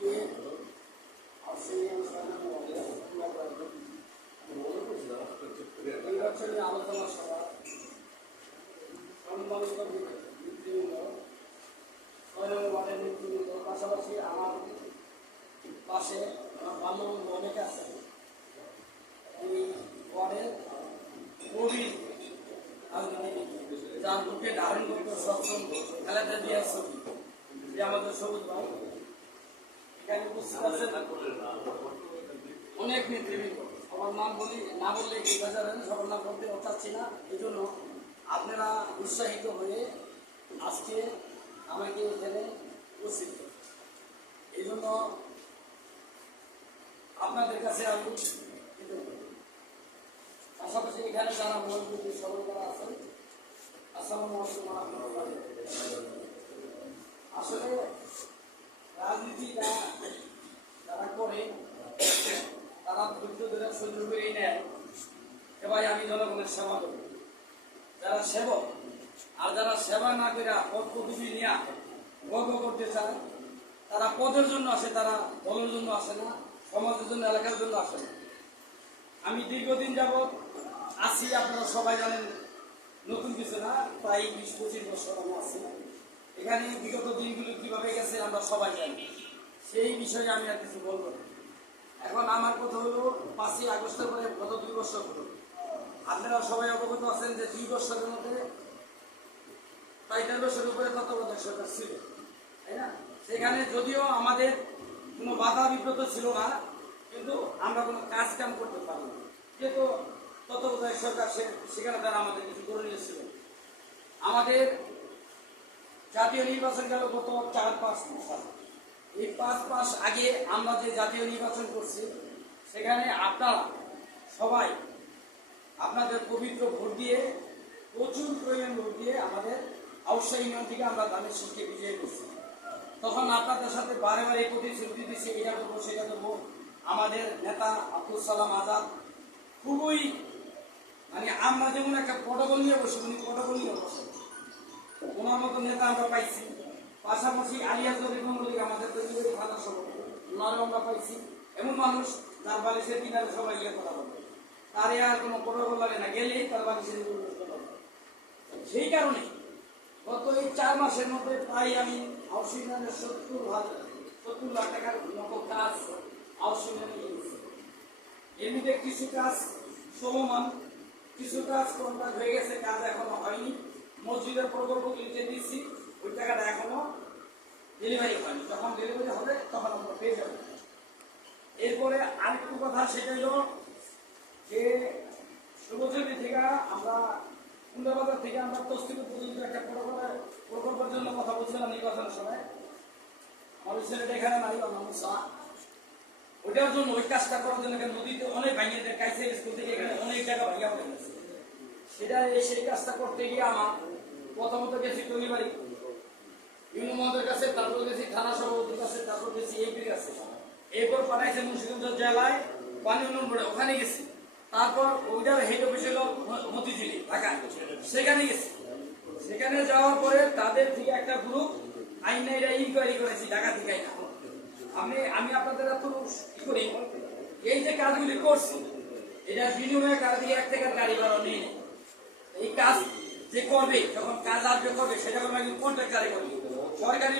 আজকে নির্বাচনী আলোচনা সভা সম্মানিত নেতৃবৃন্দ, ৬ নং ওয়ার্ডের নেতৃবৃন্দ, পাশাপাশি আমার পাশে ব্রাহ্মণ অনেক আছে। এই ওয়ার্ডের প্রবীণ রাজনীতিবিদ, যার মুখে ধারণ করতে সক্ষম খালেদা জিয়ার ছবি, যে আমাদের সবুজ ভাই এখানে উপস্থিত আছেন। অনেক নেতৃবৃন্দ, সবার নাম না বললে সবার নাম বলতে চাচ্ছি না, এই জন্য আপনারা উৎসাহিত হয়ে আজকে আমাকে এখানে উপস্থিত, এই জন্য আপনাদের কাছে আমি পাশাপাশি এখানে যারা মন্ত্রী সবাই যারা আছেন, আসসালামু আলাইকুম। আসলে রাজনীতি যারা করে তারা ধৈর্য ধরে সহ্য করেই নেয়, এবার আমি জনগণের সেবা করি। যারা সেবক আর যারা সেবা না করে পদ পদবি নিয়ে গর্ব করতে চায়, তারা পদের জন্য আসে, তারা দলের জন্য আসে না, সমাজের জন্য, এলাকার জন্য আসে না। আমি দীর্ঘদিন যাবৎ আছি, আপনারা সবাই জানেন, নতুন কিছু না, প্রায় 20-25 বছর আমি আছি এখানে। বিগত দিনগুলো কিভাবে গেছে আমরা সবাই জানি, সেই বিষয়ে আমি আর কিছু বলবো না। এখন আমার কথা হলো 5ই আগস্টের পরে গত 2 বছর হলো, আপনারা সবাই অবগত আছেন যে 2 বছরের মধ্যে প্রায় 1.5 বছরের উপরে তত্ত্বাবধায়ক সরকার ছিল, তাই না? সেখানে যদিও আমাদের কোনো বাধা বিব্রত ছিল না, কিন্তু আমরা কোনো কাজ কাম করতে পারি না, যেহেতু তত্ত্বাবধায়ক সরকার সেখানে তারা আমাদের কিছু করে নিয়েছিল। আমাদের জাতীয় নির্বাচন গেল গত 4-5 মাস। এই 5 মাস আগে আমরা যে জাতীয় নির্বাচন করছি, সেখানে আপনারা সবাই আপনাদের পবিত্র ভোট দিয়ে, প্রচুর পরিমাণ ভোট দিয়ে আমাদের আউশা ইউনিয়ন থেকে আমরা ধানের শীষকে বিজয়ী করছি। তখন আপনাদের সাথে বারে বারে প্রতিশ্রুতি দিচ্ছি, এটা করবো সেটা করবো। আমাদের নেতা আব্দুল সালাম আজাদ খুবই, মানে আমরা যেমন একটা প্রটোকল নিয়ে বসি, উনি প্রটোকল নিয়ে বসে, ওনার মতো নেতা আমরা পাইছি। পাশাপাশি আলিয়াজুর মল্লিক আমাদের তৈরি থানা সভাপতি, ওনারও আমরা পাইছি। এমন মানুষ যার বালিশের কিনারে সবাই ইয়ে কথা বলবে, তার আর কোনো প্রটোকল লাগে না, গেলেই তার বালিশের। সেই কারণে গত এই 4 মাসের মধ্যে প্রায় আমি আউশিউনিয়নের 70 লাখ টাকার মতো কাজ আউশিউনিয়নে নিয়েছি। এর মধ্যে কিছু কাজ সমমান, কিছু কাজ কন্ট্রাক্ট হয়ে গেছে, কাজ এখনো হয়নি। মসজিদের প্রকল্পগুলিতে দিচ্ছি, ওই টাকাটা এখনো ডেলিভারি হয়নি। যখন ডেলিভারি হবে তখন আমরা পেয়ে যাবো। এরপরে আরেকটু কথা, সেটা হলো যে শুভচন্ডী থেকে আমরা কুন্দাবাজার থেকে আমরা তস্তিপুর পর্যন্ত একটা প্রকল্পের জন্য কথা বলছিলাম নির্বাচনের সময়। আমাদের ছেলেটা এখানে নাই, ওইটার জন্য, ওই কাজটা করার জন্য নদীতে অনেক ভাঙিয়ে দেয়, কাইসে স্কুল থেকে এখানে অনেক টাকা ভাঙিয়া হয়ে গেছে। সেই কাজটা করতে গিয়ে আমার প্রথমত গেছি টলিবাড়ি ইউনিয়ন মহোদয়ের কাছে, তারপর গেছি থানা সভাপতির কাছে, তারপর গেছি এমপির কাছে, এরপর পাঠাইছে মুন্সিগঞ্জ জেলায় পানি উন্নয়ন বোর্ডে, ওখানে গেছি। তারপর ওইটার হেড অফিস হলো মতিঝিলি ঢাকা, সেখানে গেছি। সেখানে যাওয়ার পরে তাদের থেকে একটা গ্রুপ আইনাইরা ইনকোয়ারি করেছি ঢাকা থেকে। আমি আপনাদের এত কি করি, এই যে কাজগুলি করছি, এটা বিনিময়ে কাজ দিয়ে 1 টাকার গাড়ি ভাড়া নেই। এই কাজ যে করবে, যখন কাজ আসবে করবে, সেটা করবে একজন কন্ট্রাক্টারে করবে, সরকারি